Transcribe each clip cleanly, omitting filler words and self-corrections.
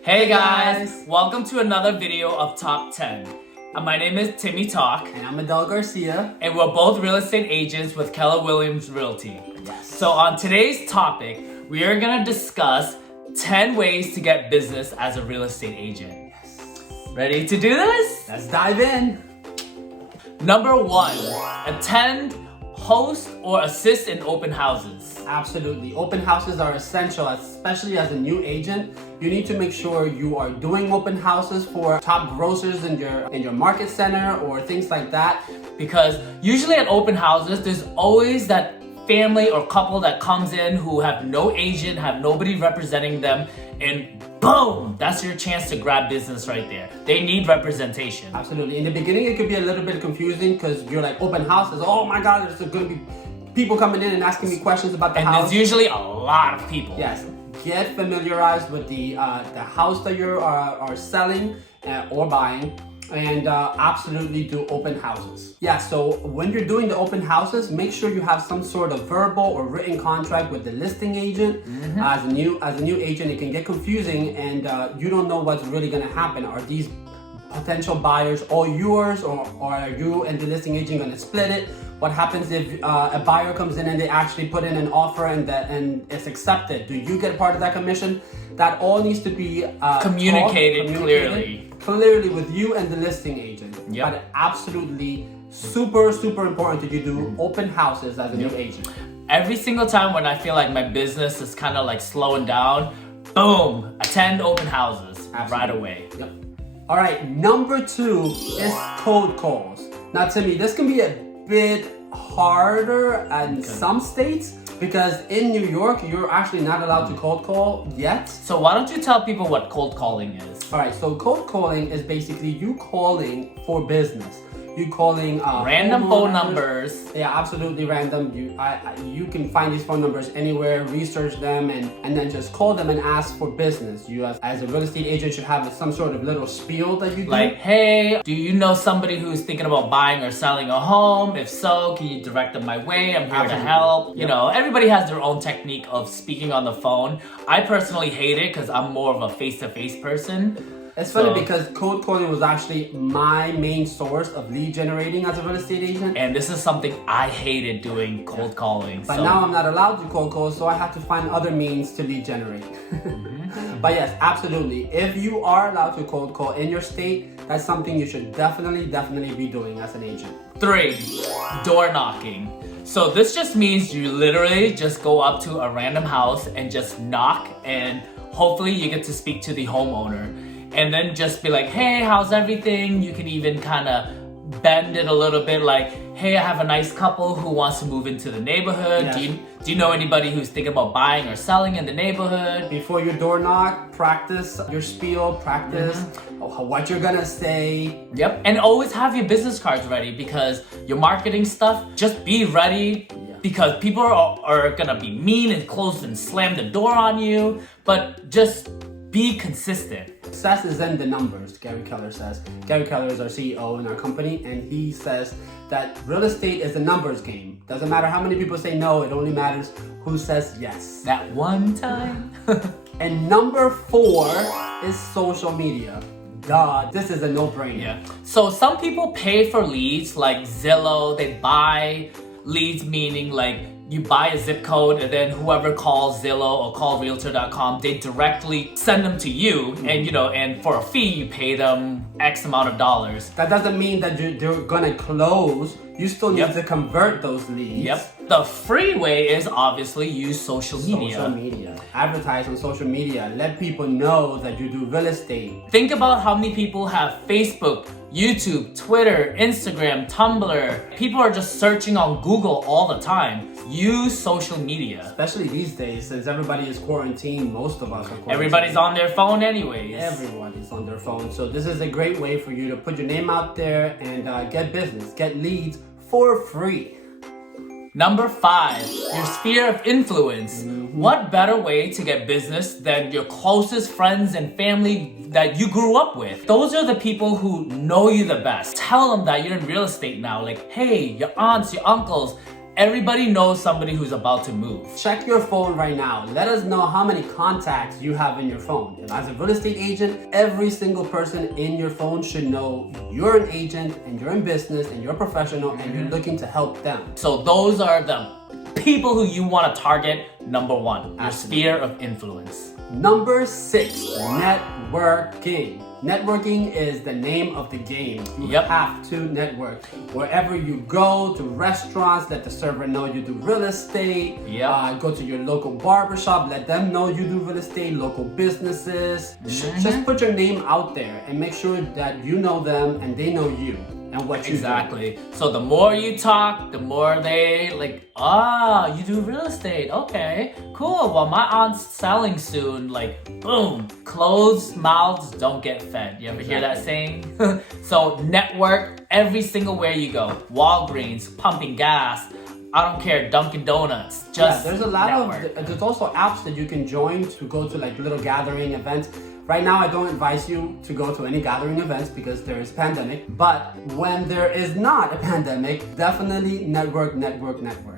Hey guys, welcome to another video of Top 10. My name is Timmy Thok. And I'm Edel Garcia. And we're both real estate agents with Keller Williams Realty. Yes. So on today's topic, we are gonna discuss 10 ways to get business as a real estate agent. Yes. Ready to do this? Let's dive in. Number 1, attend, host, or assist in open houses. Absolutely. Open houses are essential, especially as a new agent. You need to make sure you are doing open houses for top grocers in your market center or things like that. Because usually at open houses, there's always that family or couple that comes in who have no agent, have nobody representing them, and boom, that's your chance to grab business right there. They need representation. Absolutely. In the beginning, it could be a little bit confusing because you're like, open houses, oh my God, there's going to be people coming in and asking me questions about the house. And there's usually a lot of people. Yes. Get familiarized with the house that you are selling or buying. And absolutely do open houses. Yeah, so when you're doing the open houses, make sure you have some sort of verbal or written contract with the listing agent. As a new agent, it can get confusing and you don't know what's really gonna happen. Are these potential buyers all yours, or are you and the listing agent gonna split it? What happens if a buyer comes in and they actually put in an offer and it's accepted? Do you get part of that commission? That all needs to be communicated clearly with you and the listing agent. Yep. But absolutely super important that you do open houses as a new agent. Every single time when I feel like my business is kind of like slowing down, boom, attend open houses right away. Yep. All right, number 2 is cold calls. Now, Timmy, this can be a bit harder in some states because in New York, you're actually not allowed to cold call yet. So why don't you tell people what cold calling is? All right, so cold calling is basically you calling for business. You calling random phone numbers. Yeah, absolutely random. You can find these phone numbers anywhere, research them, and then just call them and ask for business. You as a real estate agent should have some sort of little spiel that you do. Like, hey, do you know somebody who's thinking about buying or selling a home? If so, can you direct them my way? I'm here to help. You know, everybody has their own technique of speaking on the phone. I personally hate it because I'm more of a face-to-face person. It's funny because cold calling was actually my main source of lead generating as a real estate agent. And this is something I hated doing, cold calling. But now I'm not allowed to cold call, so I have to find other means to lead generate. But yes, absolutely. If you are allowed to cold call in your state, that's something you should definitely be doing as an agent. 3, door knocking. So this just means you literally just go up to a random house and just knock, and hopefully you get to speak to the homeowner. And then just be like, hey, how's everything? You can even kind of bend it a little bit like, hey, I have a nice couple who wants to move into the neighborhood. Yes. Do you know anybody who's thinking about buying or selling in the neighborhood? Before your door knock, practice your spiel, practice what you're gonna say. Yep, and always have your business cards ready because your marketing stuff, just be ready. Because people are gonna be mean and close and slam the door on you, but just be consistent. Success is in the numbers, Gary Keller says. Gary Keller is our CEO in our company, and he says that real estate is a numbers game. Doesn't matter how many people say no, it only matters who says yes. That one time. And number 4 is social media. God, this is a no-brainer. Yeah. So some people pay for leads like Zillow. They buy leads, meaning like you buy a zip code and then whoever calls Zillow or call realtor.com, they directly send them to you, and and for a fee you pay them X amount of dollars. That doesn't mean that they're gonna close. You still need to convert those leads. Yep. The free way is obviously use social media. Social media. Advertise on social media. Let people know that you do real estate. Think about how many people have Facebook, YouTube, Twitter, Instagram, Tumblr. People are just searching on Google all the time. Use social media. Especially these days, since everybody is quarantined, most of us are quarantined. Everybody's on their phone anyways. Everyone is on their phone. So this is a great way for you to put your name out there and get business, get leads for free. Number 5, your sphere of influence. What better way to get business than your closest friends and family that you grew up with? Those are the people who know you the best. Tell them that you're in real estate now. Like, hey, your aunts, your uncles, everybody knows somebody who's about to move. Check your phone right now. Let us know how many contacts you have in your phone. And as a real estate agent, every single person in your phone should know you're an agent and you're in business and you're a professional and you're looking to help them. So those are the people who you want to target. Number one, your sphere of influence. Number 6, networking. Networking is the name of the game. You have to network. Wherever you go, to restaurants, let the server know you do real estate. Go to your local barbershop, let them know you do real estate, local businesses. Just put your name out there and make sure that you know them and they know you and what you do. So the more you talk, the more they like, you do real estate. Okay, cool. Well, my aunt's selling soon. Like, boom, closed mouths don't get fed. You ever hear that saying? So network every single where you go. Walgreens, pumping gas. I don't care, Dunkin' Donuts. Just there's a lot of, there's also apps that you can join to go to like little gathering events. Right now, I don't advise you to go to any gathering events because there is pandemic. But when there is not a pandemic, definitely network.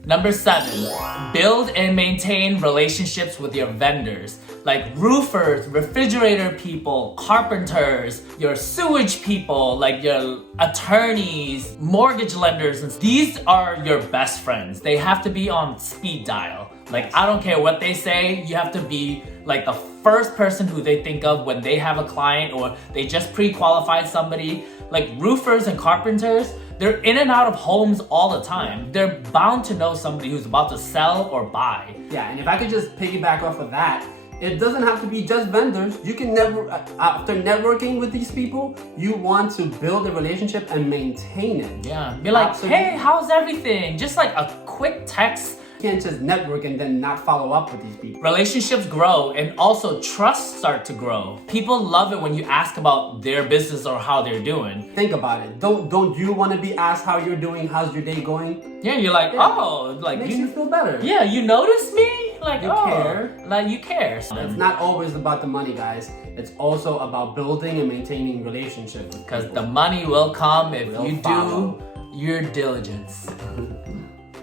Number 7, build and maintain relationships with your vendors. Like roofers, refrigerator people, carpenters, your sewage people, like your attorneys, mortgage lenders. And these are your best friends. They have to be on speed dial. Like, I don't care what they say, you have to be like the first person who they think of when they have a client or they just pre-qualified somebody. Like roofers and carpenters, they're in and out of homes all the time. They're bound to know somebody who's about to sell or buy. Yeah, and if I could just piggyback off of that, it doesn't have to be just vendors. You can never, after networking with these people, you want to build a relationship and maintain it. Yeah, be like, hey, how's everything? Just like a quick text. You can't just network and then not follow up with these people. Relationships grow and also trust start to grow. People love it when you ask about their business or how they're doing. Think about it. Don't you want to be asked how you're doing? How's your day going? Yeah, you're like, oh, like makes you feel better. Yeah, you notice me? Like, you care. Like you care. It's not always about the money, guys. It's also about building and maintaining relationships. Because the money will come if you do your diligence.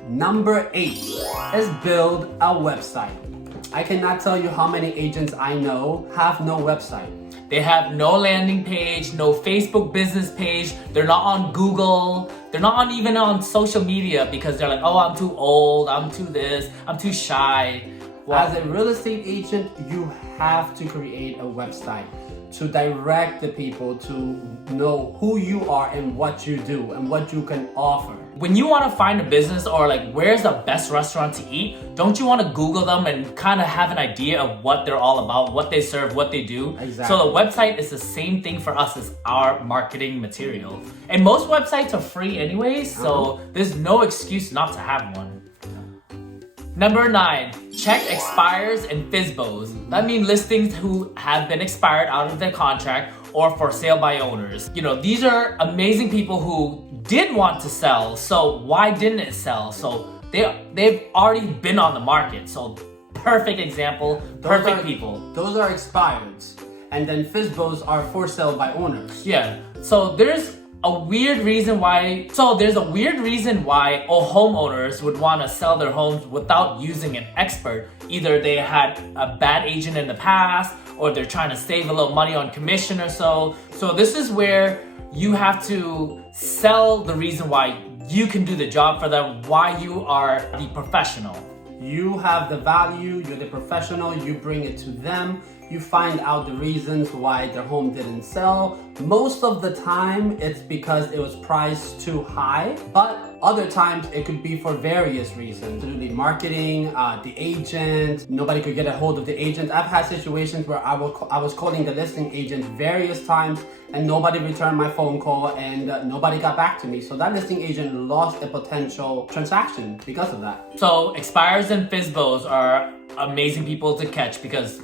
Number 8 is build a website. I cannot tell you how many agents I know have no website. They have no landing page, no Facebook business page. They're not on Google. They're not even on social media because they're like, oh, I'm too old. I'm too this. I'm too shy. Well, as a real estate agent, you have to create a website to direct the people to know who you are and what you do and what you can offer. When you want to find a business or like where's the best restaurant to eat, don't you want to Google them and kind of have an idea of what they're all about, what they serve, what they do? Exactly. So the website is the same thing for us as our marketing material. And most websites are free anyways, so there's no excuse not to have one. Number 9, check expires and FSBOs. That means listings who have been expired out of their contract or for sale by owners. You know, these are amazing people who did want to sell, so why didn't it sell? So they've already been on the market. So perfect example, perfect people. Those are expireds. And then FSBOs are for sale by owners. Yeah, so there's a weird reason why homeowners would want to sell their homes without using an expert. Either they had a bad agent in the past or they're trying to save a little money on commission or so. So this is where you have to sell the reason why you can do the job for them, why you are the professional. You have the value, you're the professional, you bring it to them, you find out the reasons why their home didn't sell. Most of the time, it's because it was priced too high, but other times it could be for various reasons. Through the marketing, the agent, nobody could get a hold of the agent. I've had situations where I was calling the listing agent various times and nobody returned my phone call and nobody got back to me. So that listing agent lost a potential transaction because of that. So expires and FSBOs are amazing people to catch because,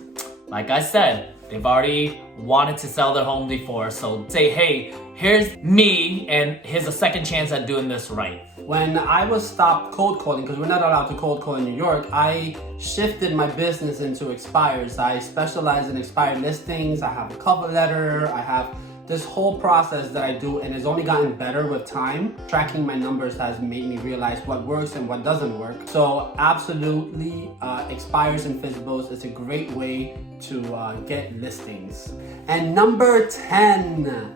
like I said, they've already wanted to sell their home before. So say, hey, here's me and here's a second chance at doing this right. When I was stopped cold calling, because we're not allowed to cold call in New York, I shifted my business into expires. I specialize in expired listings. I have a cover letter. I have this whole process that I do, and it's only gotten better with time. Tracking my numbers has made me realize what works and what doesn't work. So absolutely, expires and physicals is a great way to get listings. And number 10,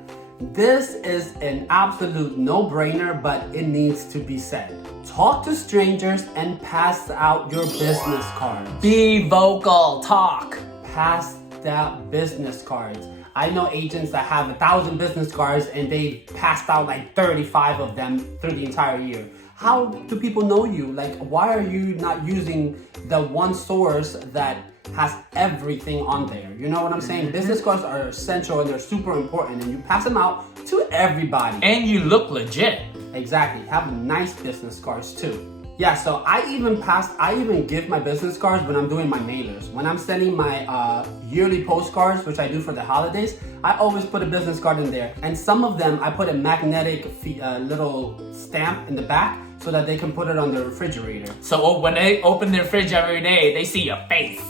this is an absolute no-brainer, but it needs to be said. Talk to strangers and pass out your business cards. Be vocal, talk. Pass that business cards. I know agents that have 1,000 business cards and they passed out like 35 of them through the entire year. How do people know you? Like, why are you not using the one source that has everything on there? You know what I'm saying? Business cards are essential and they're super important, and you pass them out to everybody. And you look legit. Exactly. Have nice business cards too. Yeah, so I even give my business cards when I'm doing my mailers. When I'm sending my yearly postcards, which I do for the holidays, I always put a business card in there. And some of them, I put a magnetic little stamp in the back so that they can put it on the refrigerator. So when they open their fridge every day, they see your face.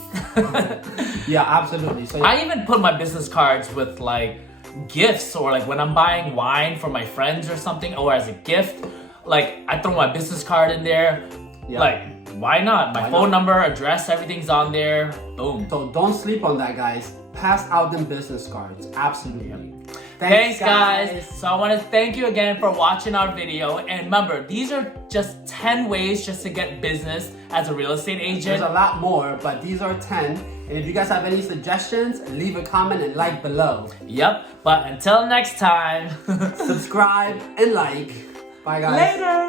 Yeah, absolutely. So I even put my business cards with like gifts, or like when I'm buying wine for my friends or something, or as a gift. Like, I throw my business card in there. Yeah. Like, why not? My phone number, address, everything's on there. Boom. So don't sleep on that, guys. Pass out them business cards. Absolutely. Thanks, guys. So I want to thank you again for watching our video. And remember, these are just 10 ways just to get business as a real estate agent. There's a lot more, but these are 10. And if you guys have any suggestions, leave a comment and like below. Yep. But until next time, subscribe and like. Bye, guys. Later.